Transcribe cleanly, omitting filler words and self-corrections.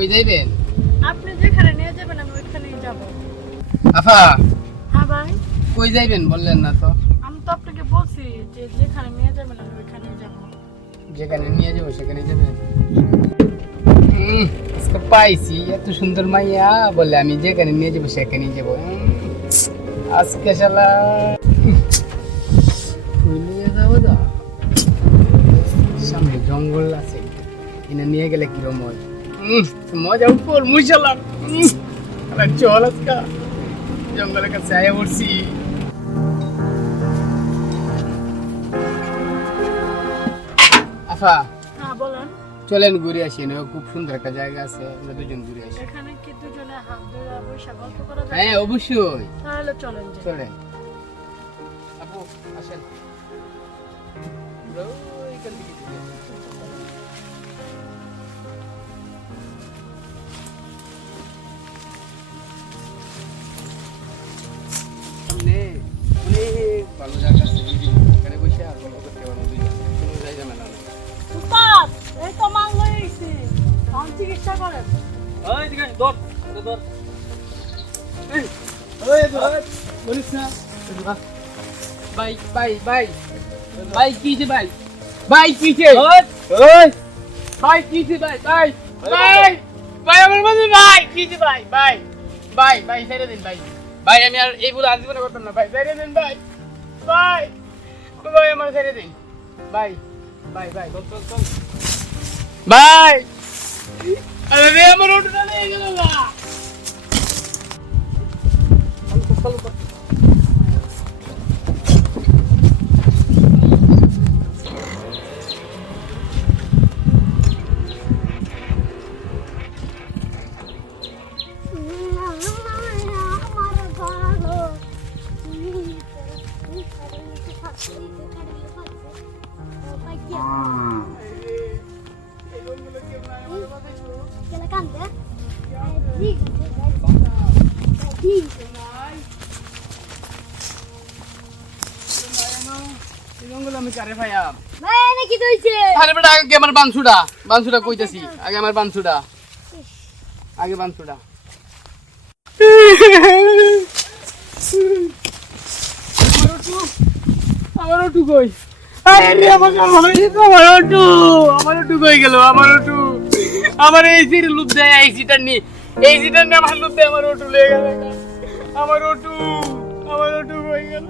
কই যাইবেন? আপনি যেখানে নিয়ে যাবেন আমি ওইখানেই যাব। আফা হ্যাঁ ভাই, কই যাইবেন বললেন না তো? আমি তো আপনাকে বলছি যে যেখানে নিয়ে যাবেন আমি ওইখানেই যাব। যেখানে নিয়ে যাবো সেখানে যাবেন। আজকে পাইছি এত সুন্দর মাইয়া, বলে আমি যেখানে নিয়ে যাবো সেখানেই যাবো। আজকে শালা কই নিয়ে যাবো তো? সামনে জঙ্গল আছে, এনে নিয়ে গেলে কিরম হয়? মজা উপর মুশালা। চল আজকা জঙ্গলের কাছে আয়া পড়ছি। আফা হ্যাঁ বলেন। চলেন ঘুরে আসি, না খুব সুন্দর একটা জায়গা আছে, আমরা দুজন ঘুরে আসি। এখানে কি দুজনে হাত ধরে বসে গল্প করা যায়? হ্যাঁ অবশ্যই, তাহলে চলেন যাই। চলেন। আপু আসেন। ওইখান থেকে ঘুরে আসি। সামনে অনেক ভালো জায়গা আছে, এখানে বসে আর গল্প করতে পারবো দুজন, কোনো জায়গা মেলা নেই। উস্তাদ, এই তো মাল লয়ে আইছি। আমি চিকিৎসা করেন। ওই দিকে দর দর বলিস না ভাই ভাই ভাই ভাই কিছে ভাই, ভাই কিছে ওই ভাই কিছে ভাই ভাই ভাই ভাই আমার মধ্যে ভাই কিছে ভাই ভাই ভাই ভাই ছেড়ে দিন ভাই ভাই, আমি আর এইগুলো আজীবনে করতাম না ভাই, ছেড়ে দিন ভাই ভাই ভাই আমার ছেড়ে দিন ভাই ভাই ভাই চল চল চল ভাই। আরে রে আমার ওটা নিয়ে গেল না। আমি কারে ভাইয়া আরে বেটা আগে আমার বানসুটা কইতাছি, আগে আমার বানসুটা, আগে বানসুটা। আমার ওটু কই? আরে রে আমার ওটু কই গেল? আমার এই সির লুপ দেয়, এই সিটার নি, এই সিটার নি আমার লুপ দেয়, আমার ওটু লেগে গেল। আমার ওটু কই গেল?